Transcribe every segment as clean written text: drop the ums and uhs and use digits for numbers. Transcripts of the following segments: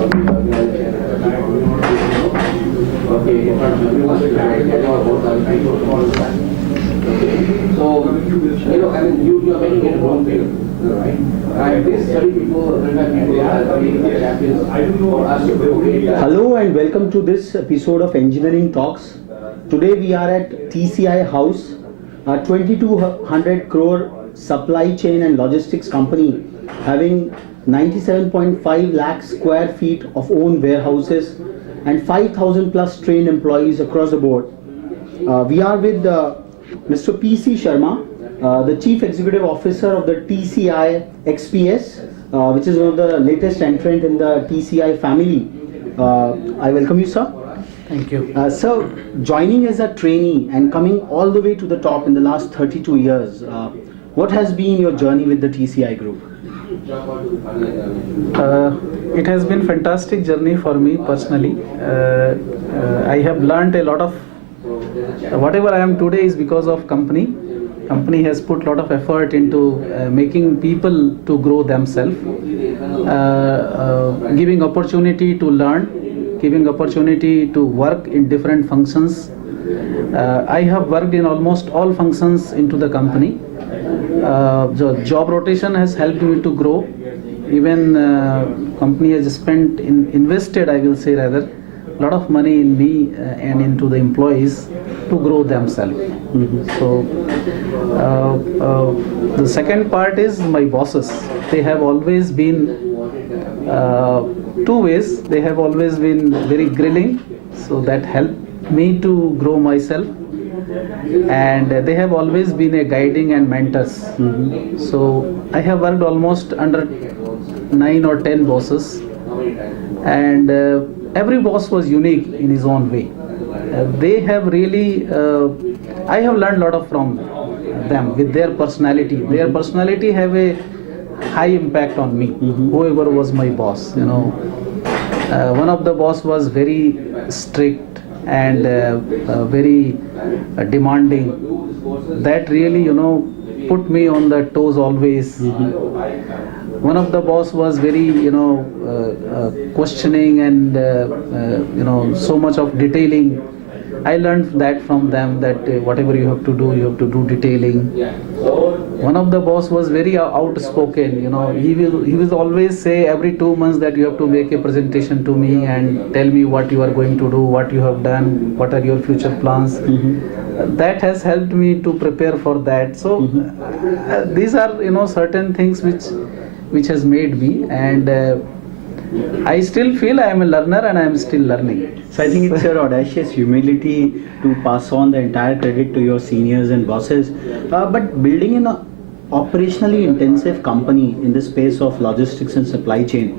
So, I mean, you are making it wrong way, right? And this study people, they are champions for us to create that. Hello and welcome to this episode of Engineering Talks. Today we are at TCI House, a 2200 crore supply chain and logistics company having 97.5 lakh square feet of own warehouses and 5,000 plus trained employees across the board. We are with Mr. PC Sharma, the Chief Executive Officer of the TCI XPS, which is one of the latest entrant in the TCI family. I welcome you, sir. Thank you. So, joining as a trainee and coming all the way to the top in the last 32 years, what has been your journey with the TCI group? It has been fantastic journey for me personally. I have learned a lot of whatever I am today is because of company. Company has put a lot of effort into making people to grow themselves, giving opportunity to learn, giving opportunity to work in different functions. I have worked in almost all functions into the company. The job rotation has helped me to grow. Even company has invested, I will say rather, a lot of money in me and into the employees to grow themselves. So the second part is my bosses. They have always been two ways. They have always been very grilling, so that helped me to grow myself. And they have always been a guiding and mentors. So I have worked almost under 9 or 10 bosses, and every boss was unique in his own way. They have really, I have learned a lot from them with their personality. Their personality have a high impact on me, whoever was my boss. One of the boss was very strict and very demanding. That really, put me on the toes always. One of the boss was very, questioning and, so much of detailing. I learned that from them, that whatever you have to do detailing. One of the boss was very outspoken. He will always say every 2 months that you have to make a presentation to me and tell me what you are going to do, what you have done, what are your future plans. That has helped me to prepare for that. So these are certain things which has made me, and I still feel I am a learner and I am still learning. So I think it's your audacious humility to pass on the entire credit to your seniors and bosses. But building an operationally intensive company in the space of logistics and supply chain,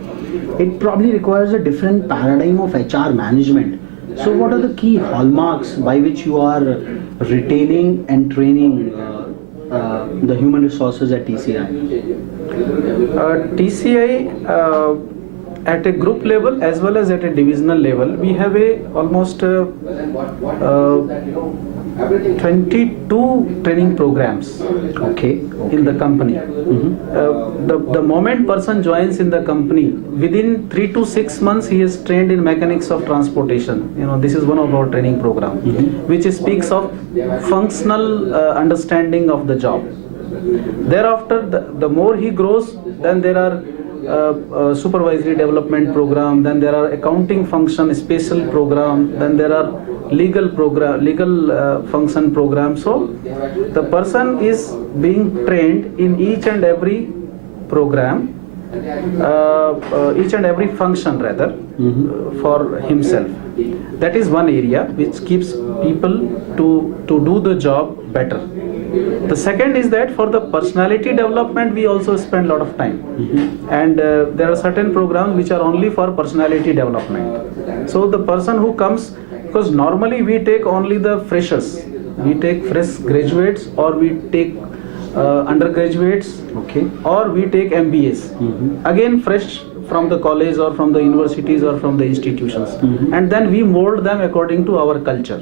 it probably requires a different paradigm of HR management. So what are the key hallmarks by which you are retaining and training the human resources at TCI? TCI at a group level as well as at a divisional level, we have almost 22 training programs in the company. The moment person joins in the company, within 3 to 6 months he is trained in mechanics of transportation. This is one of our training program, which speaks of functional understanding of the job. Thereafter, the more he grows, then there are supervisory development program, then there are accounting function special program, then there are legal function program. So the person is being trained in each and every program, each and every function rather, for himself. That is one area which keeps people to do the job better. The second is that for the personality development we also spend a lot of time, and there are certain programs which are only for personality development. So the person who comes, because normally we take only the freshers, we take fresh graduates, or we take undergraduates, or we take MBAs, again fresh from the college or from the universities or from the institutions, and then we mold them according to our culture.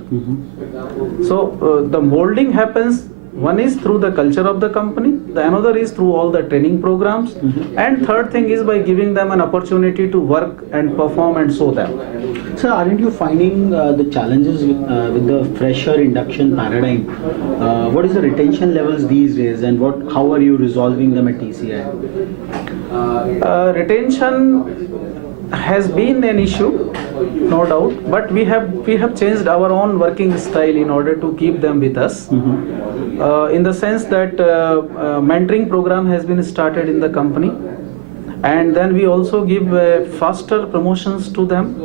So the molding happens One is through the culture of the company, the another is through all the training programs, and third thing is by giving them an opportunity to work and perform and show them. Sir, aren't you finding the challenges with the fresher induction paradigm? What is the retention levels these days, and how are you resolving them at TCI? Retention has been an issue, no doubt, but we have changed our own working style in order to keep them with us. In the sense that mentoring program has been started in the company, and then we also give faster promotions to them.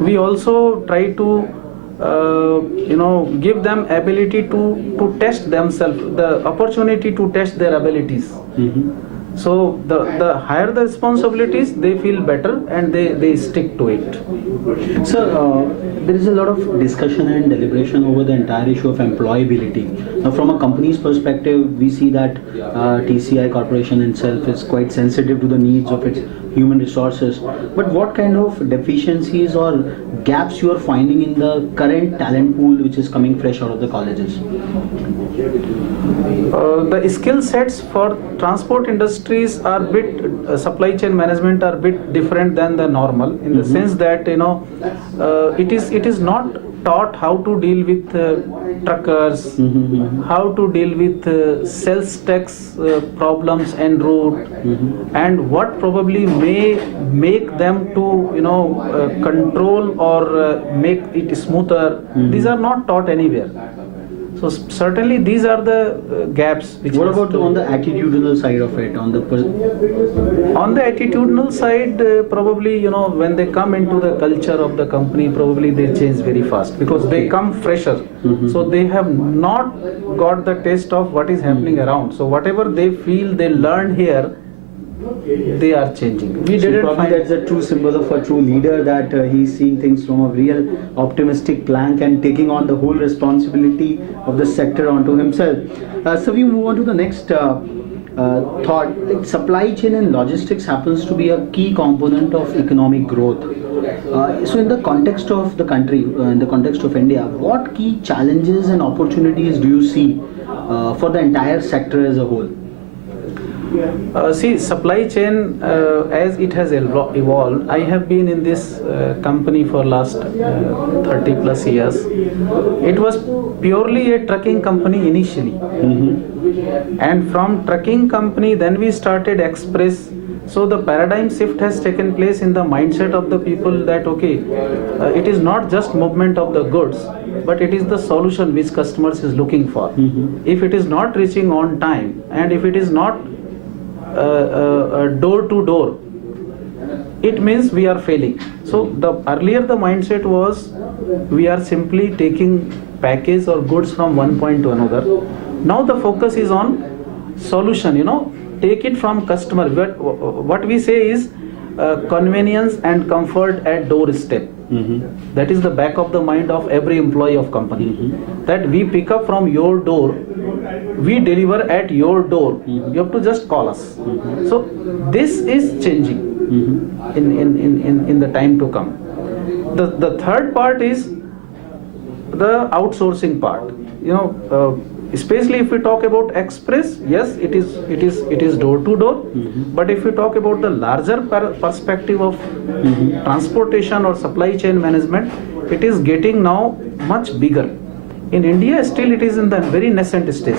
We also try to give them ability to test themselves, the opportunity to test their abilities. So the higher the responsibilities, they feel better and they stick to it. Sir, there is a lot of discussion and deliberation over the entire issue of employability. Now, from a company's perspective, we see that TCI Corporation itself is quite sensitive to the needs of its human resources. But what kind of deficiencies or gaps you are finding in the current talent pool which is coming fresh out of the colleges? The skill sets for transport industries are supply chain management are bit different than the normal, in the sense that it is not taught how to deal with truckers, how to deal with sales tax problems en route, and what probably may make them to control or make it smoother. These are not taught anywhere. So certainly these are the gaps. What about on the attitudinal side of it? On the attitudinal side, probably when they come into the culture of the company, probably they change very fast because they come fresher. So they have not got the taste of what is happening around. So whatever they feel they learn here, they are changing. We didn't probably find that's a true symbol of a true leader, that he's seeing things from a real optimistic plank and taking on the whole responsibility of the sector onto himself. So we move on to the next thought. Like, supply chain and logistics happens to be a key component of economic growth. So in the context of the country, in the context of India, what key challenges and opportunities do you see for the entire sector as a whole? See, supply chain as it has evolved, I have been in this company for last 30 plus years. It was purely a trucking company initially, and from trucking company then we started express. So the paradigm shift has taken place in the mindset of the people that it is not just movement of the goods, but it is the solution which customers is looking for. If it is not reaching on time, and if it is not door to door, it means we are failing. So earlier the mindset was we are simply taking package or goods from one point to another. Now the focus is on solution, take it from customer. What we say is convenience and comfort at doorstep. That is the back of the mind of every employee of company. That we pick up from your door, we deliver at your door. You have to just call us. So this is changing in the time to come. The third part is the outsourcing part. Especially if we talk about express, yes, it is door to door. But if we talk about the larger perspective of transportation or supply chain management, it is getting now much bigger. In India, still it is in the very nascent stage.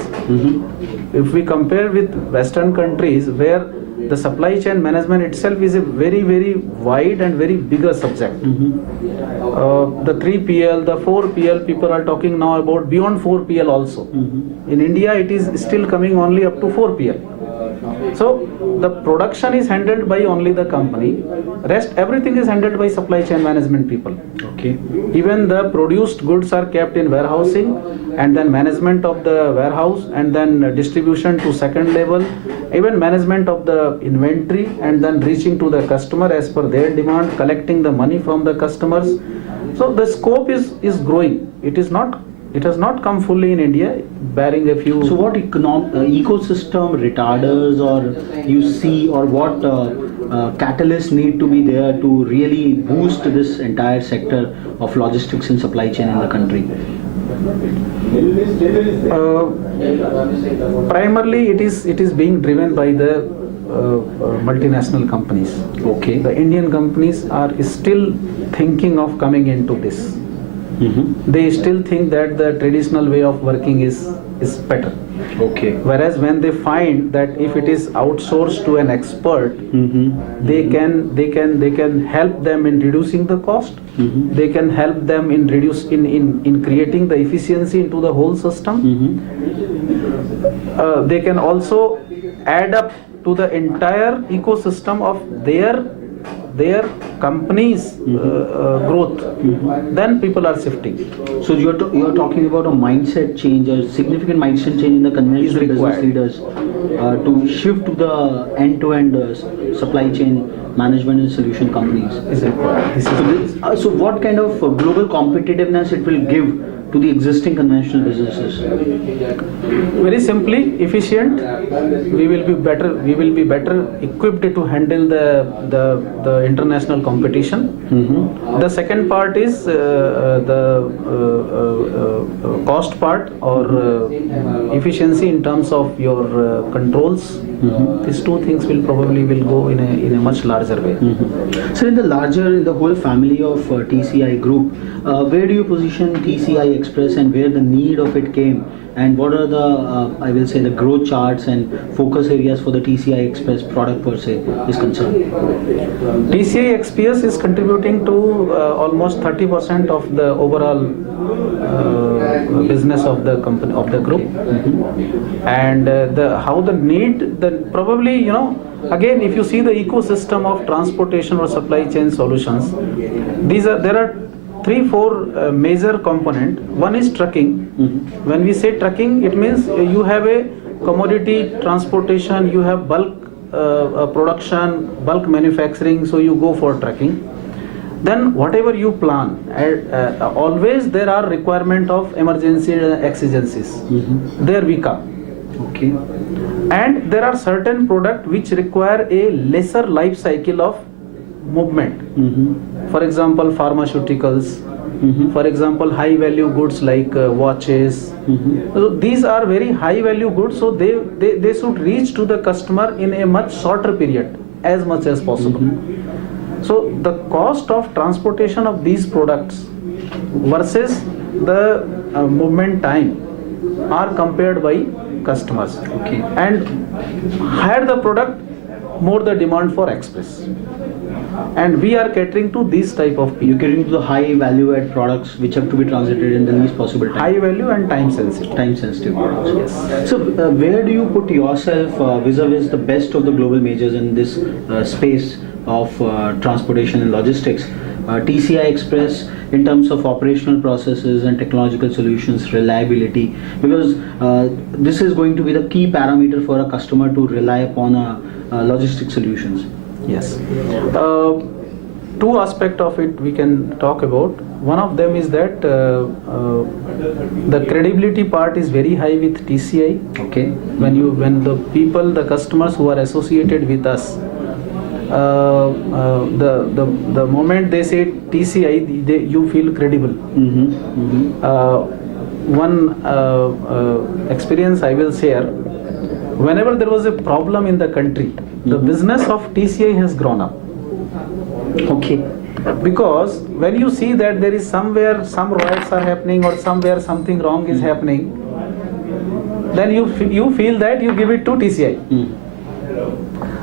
If we compare with Western countries, where the supply chain management itself is a very, very wide and very bigger subject. The 3PL, the 4PL, people are talking now about beyond 4PL also. In India, it is still coming only up to 4PL. So the production is handled by only the company. Rest everything is handled by supply chain management people. Okay. Even the produced goods are kept in warehousing, and then management of the warehouse, and then distribution to second level, even management of the inventory, and then reaching to the customer as per their demand, collecting the money from the customers. So the scope is growing. It has not come fully in India, barring a few. So what ecosystem retarders or you see, or what catalysts need to be there to really boost this entire sector of logistics and supply chain in the country? Primarily, it is being driven by the multinational companies. Okay. The Indian companies are still thinking of coming into this. They still think that the traditional way of working is better. Okay. Whereas when they find that if it is outsourced to an expert, they can help them in reducing the cost. They can help them in in creating the efficiency into the whole system. They can also add up to the entire ecosystem of their company's growth. Then people are shifting. So you're talking about a mindset change, a significant mindset change in the conventional Is business required. leaders to shift to the end-to-end supply chain management and solution companies. Is required. This is So what kind of global competitiveness it will give to the existing conventional businesses? very simply efficient. We will be better equipped to handle the international competition. The second part is the cost part, or efficiency in terms of your controls. These two things will probably go in a much larger way. So in the whole family of TCI group, where do you position TCI Express and where the need of it came, and what are the I will say the growth charts and focus areas for the TCI Express product per se is concerned? TCI Express is contributing to almost 30% of the overall business of the company, of the group. And how the need, probably, again, if you see the ecosystem of transportation or supply chain solutions, there are 3-4 major component. One is trucking. When we say trucking, it means you have a commodity transportation, you have bulk production, bulk manufacturing, so you go for trucking. Then whatever you plan, always there are requirement of emergency exigencies. There we come. Okay. And there are certain products which require a lesser life cycle of movement. For example, pharmaceuticals. For example, high value goods like watches. So these are very high value goods, so they should reach to the customer in a much shorter period, as much as possible. So the cost of transportation of these products versus the movement time are compared by customers. Okay. And higher the product, more the demand for express. And we are catering to these type of people. You're getting to the high value add products which have to be transited in the least possible time. High value and time sensitive. Time sensitive products. Yes. So where do you put yourself vis-a-vis the best of the global majors in this space of transportation and logistics? TCI Express in terms of operational processes and technological solutions, reliability, because this is going to be the key parameter for a customer to rely upon logistic solutions. Yes. Two aspects of it we can talk about. One of them is that the credibility part is very high with TCI. Okay. When the people, the customers who are associated with us, the moment they say TCI, you feel credible. One experience I will share. Whenever there was a problem in the country, the business of TCI has grown up. Okay. Because when you see that there is somewhere some riots are happening or somewhere something wrong is happening, then you feel that you give it to TCI.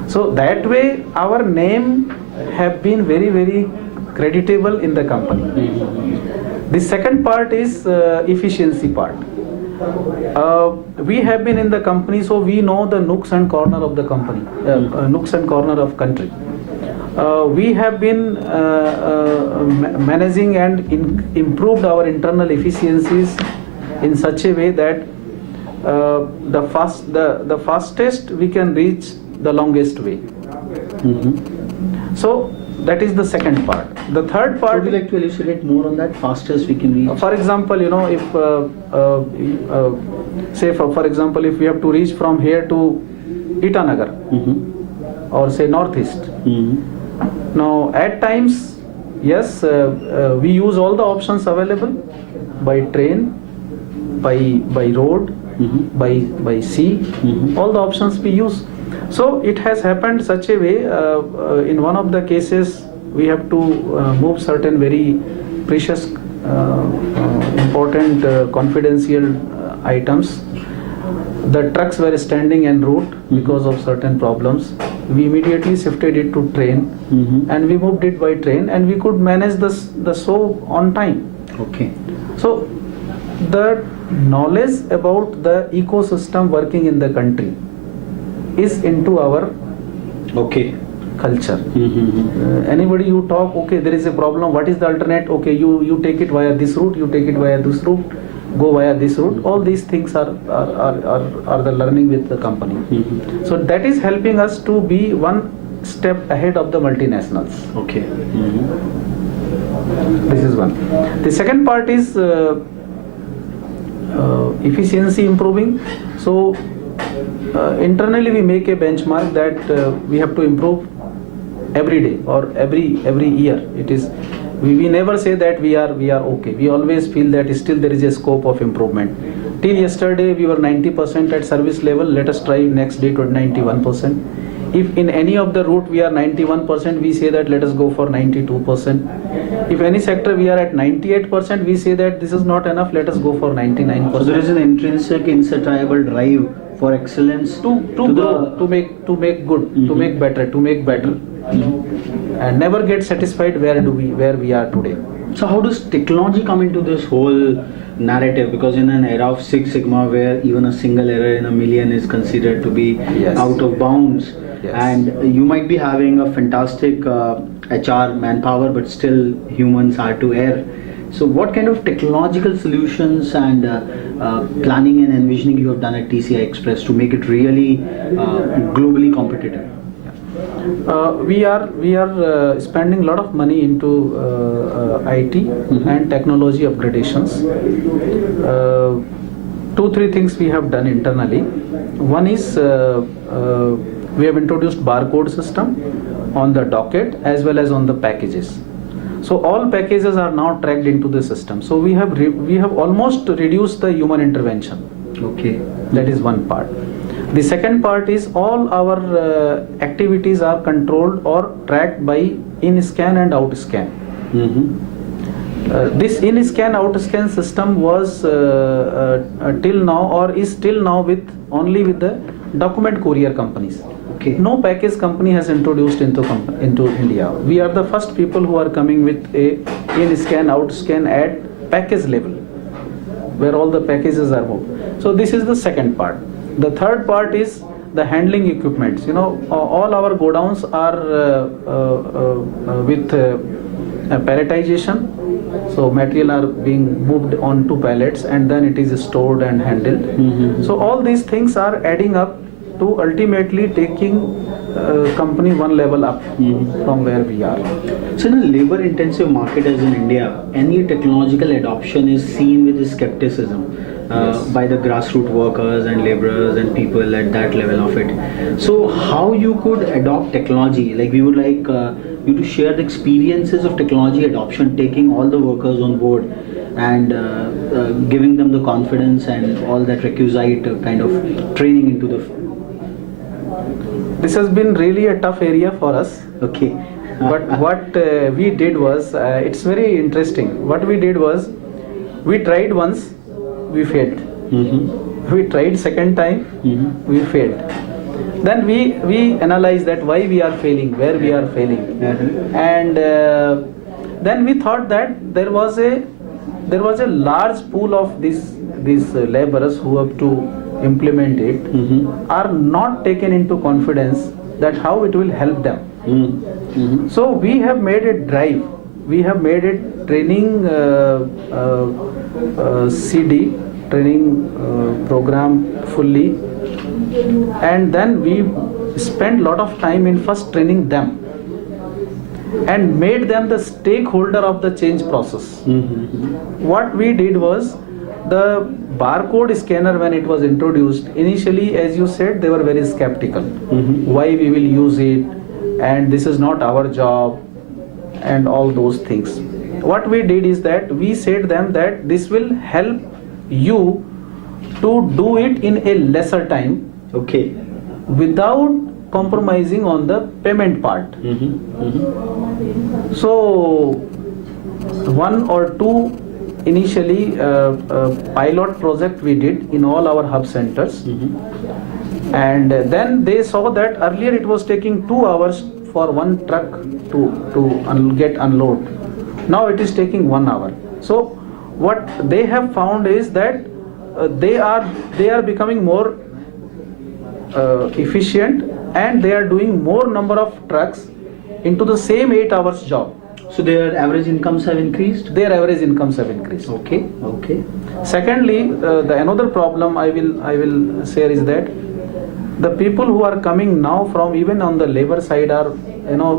So that way our name have been very, very creditable in the company. The second part is efficiency part. We have been in the company, so we know the nooks and corner of the company, nooks and corner of country. We have been managing and improved our internal efficiencies in such a way that the fastest we can reach the longest way. So that is the second part. The third part. Would you like to elucidate more on that? Fastest we can reach. For example, if say for example, if we have to reach from here to Itanagar or say northeast. Now at times, yes, we use all the options available by train, by road, by sea, all the options we use. So it has happened such a way, in one of the cases we have to move certain very precious, important, confidential items. The trucks were standing en route because of certain problems. We immediately shifted it to train, and we moved it by train, and we could manage the show on time. Okay. So the knowledge about the ecosystem working in the country is into our Okay. culture. Anybody you talk, okay, there is a problem, what is the alternate? Okay, you take it via this route, you take it via this route, go via this route. All these things are the learning with the company. So that is helping us to be one step ahead of the multinationals. Okay. This is one. The second part is efficiency improving. So internally we make a benchmark that we have to improve every day or every year. It is we never say that we are okay. We always feel that still there is a scope of improvement. Till yesterday we were 90% at service level. Let us try next day to 91%. If in any of the route we are 91%, we say that let us go for 92%. If any sector we are at 98%, we say that this is not enough, let us go for 99%. So there is an intrinsic, insatiable drive for excellence to grow, to make good, to make better, and never get satisfied where we are today. So how does technology come into this whole narrative? Because in an era of Six Sigma, where even a single error in a million is considered to be out of bounds, and you might be having a fantastic HR manpower, but still humans are to err. So what kind of technological solutions and planning and envisioning you have done at TCI Express to make it really globally competitive? We are spending a lot of money into IT and technology upgradations. 2-3 things we have done internally. One is we have introduced barcode system on the docket as well as on the packages. So all packages are now tracked into the system. So we have almost reduced the human intervention. Okay. That is one part. The second part is all our activities are controlled or tracked by in-scan and out-scan. This in-scan, out-scan system was till now or is till now only with the document courier companies. Okay. No package company has introduced into India. We are the first people who are coming with a in-scan, out-scan at package level, where all the packages are moved. So this is the second part. The third part is the handling equipments. All our godowns are with palletization. So material are being moved onto pallets and then it is stored and handled. So all these things are adding up to ultimately taking company one level up from where we are. So in a labor intensive market as in India, any technological adoption is seen with skepticism by the grassroots workers and laborers and people at that level of it. So how you could adopt technology? Like we would like you to share the experiences of technology adoption, taking all the workers on board and giving them the confidence and all that requisite kind of training into the. This has been really a tough area for us. Okay. But what we did was, it's very interesting. What we did was, we tried once, we failed. We tried second time, we failed. Then we analyzed that why we are failing, where we are failing, and then we thought that there was a large pool of these laborers who have to implement it are not taken into confidence that how it will help them. So we have made a drive, we have made a training CD, training program fully, and then we spent lot of time in first training them and made them the stakeholder of the change process. What we did was, the barcode scanner, when it was introduced, initially, as you said, they were very skeptical. Why we will use it, and this is not our job, and all those things. What we did is that we said them that this will help you to do it in a lesser time Okay. without compromising on the payment part. So one or two initially pilot project we did in all our hub centers, and then they saw that earlier it was taking 2 hours for one truck to get unload. Now it is taking 1 hour. So what they have found is that they are becoming more efficient, and they are doing more number of trucks into the same 8 hours job. So their average incomes have increased? Their average incomes have increased. Okay, okay. Secondly, the another problem I will share is that the people who are coming now from even on the labor side are, you know,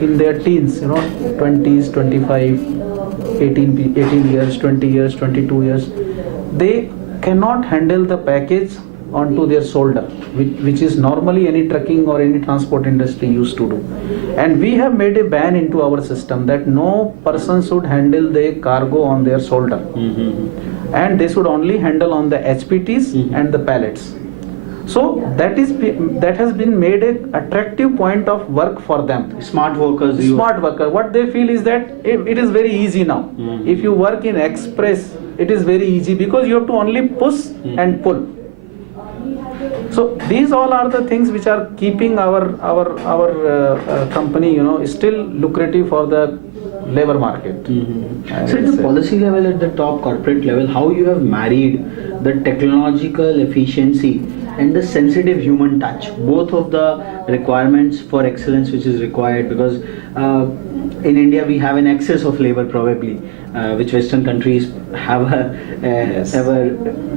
in their teens, you know, 20s, 25, 18 years, 20 years, 22 years. They cannot handle the package onto their shoulder, which is normally any trucking or any transport industry used to do. And we have made a ban into our system that no person should handle the cargo on their shoulder, and they should only handle on the HPTs and the pallets. So that has been made a attractive point of work for them. Smart workers. Smart worker. What they feel is that it is very easy now. If you work in express, it is very easy because you have to only push and pull. So these all are the things which are keeping our company, you know, still lucrative for the labor market. So at the policy level, at the top corporate level, how you have married the technological efficiency and the sensitive human touch, both of the requirements for excellence which is required, because in India we have an excess of labor probably, which Western countries have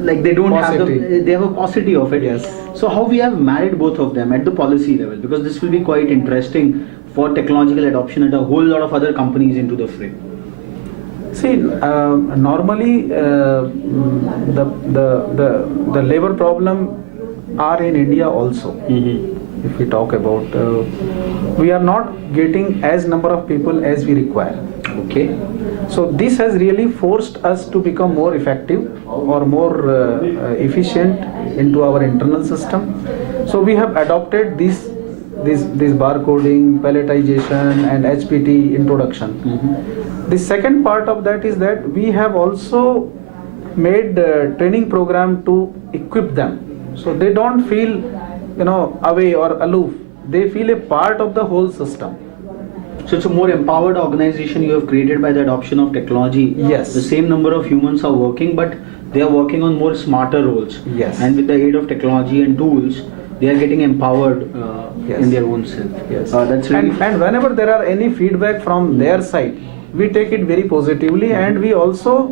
like they don't Paucity. have they have a paucity of it. Yes. So how we have married both of them at the policy level, because this will be quite interesting for technological adoption and a whole lot of other companies into the fray. See, normally the labor problem are in India also. If we talk about, we are not getting as number of people as we require. Okay. So this has really forced us to become more effective or more efficient into our internal system. So we have adopted this barcoding, palletization and HPT introduction. The second part of that is that we have also made training program to equip them, so they don't feel, you know, away or aloof. They feel a part of the whole system. So it's a more empowered organization you have created by the adoption of technology. Yes. The same number of humans are working, but they are working on more smarter roles. Yes. And with the aid of technology and tools, they are getting empowered Yes. in their own self. Yes. That's really. And whenever there are any feedback from their side, we take it very positively, and we also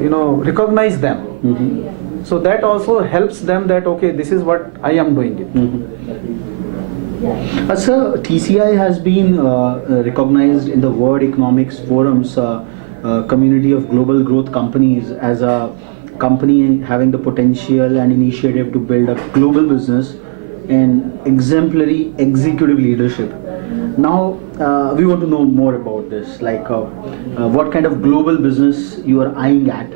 you know, recognize them. So that also helps them that okay, this is what I am doing it. Sir, TCI has been recognized in the World Economics Forum's community of global growth companies as a company having the potential and initiative to build a global business and exemplary executive leadership. Now, we want to know more about this, like what kind of global business you are eyeing at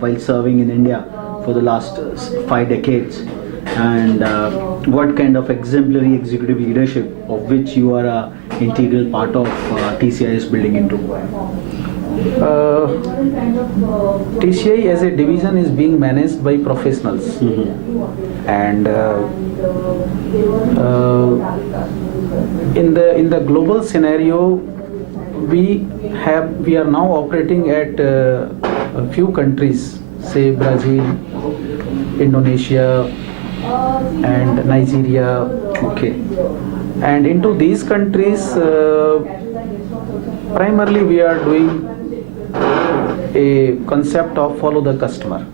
while serving in India for the last 5 decades, and what kind of exemplary executive leadership of which you are an integral part of TCI is building into. TCI as a division is being managed by professionals, and in the global scenario, we are now operating at a few countries, say Brazil, Indonesia, and Nigeria. Okay. And into these countries, primarily we are doing a concept of follow the customer.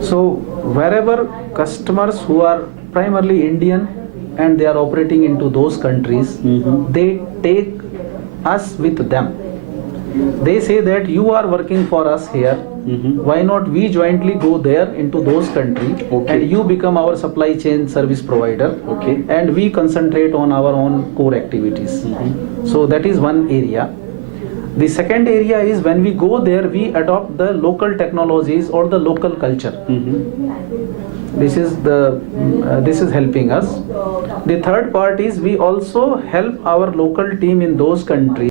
So wherever customers who are primarily Indian and they are operating into those countries, they take us with them. They say that you are working for us here, why not we jointly go there into those countries, and you become our supply chain service provider, and we concentrate on our own core activities. So that is one area. The second area is when we go there, we adopt the local technologies or the local culture. This is helping us. The third part is we also help our local team in those countries